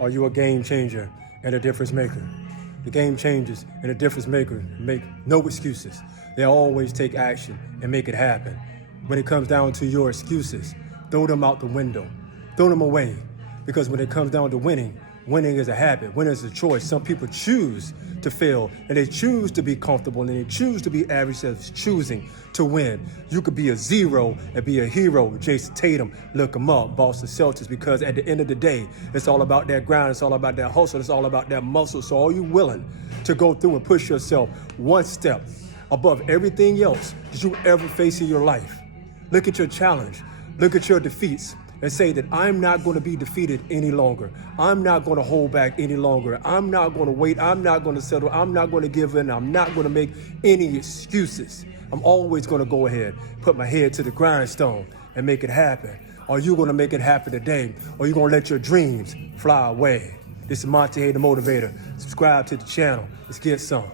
Are you a game changer and a difference maker? The game changers and the difference makers make no excuses. They always take action and make it happen. When it comes down to your excuses, throw them out the window. Throw them away. Because when it comes down to winning, winning is a habit. Winning is a choice. Some people choose to fail, and they choose to be comfortable, and they choose to be average as choosing to win. You could be a zero and be a hero. Jason Tatum, look him up, Boston Celtics, because at the end of the day, it's all about that grind. It's all about that hustle. It's all about that muscle. So are you willing to go through and push yourself one step above everything else that you ever face in your life? Look at your challenge. Look at your defeats. And say that I'm not going to be defeated any longer. I'm not going to hold back any longer. I'm not going to wait. I'm not going to settle. I'm not going to give in. I'm not going to make any excuses. I'm always going to go ahead, put my head to the grindstone and make it happen. Are you going to make it happen today? Or are you going to let your dreams fly away? This is Monte the Motivator. Subscribe to the channel. Let's get some.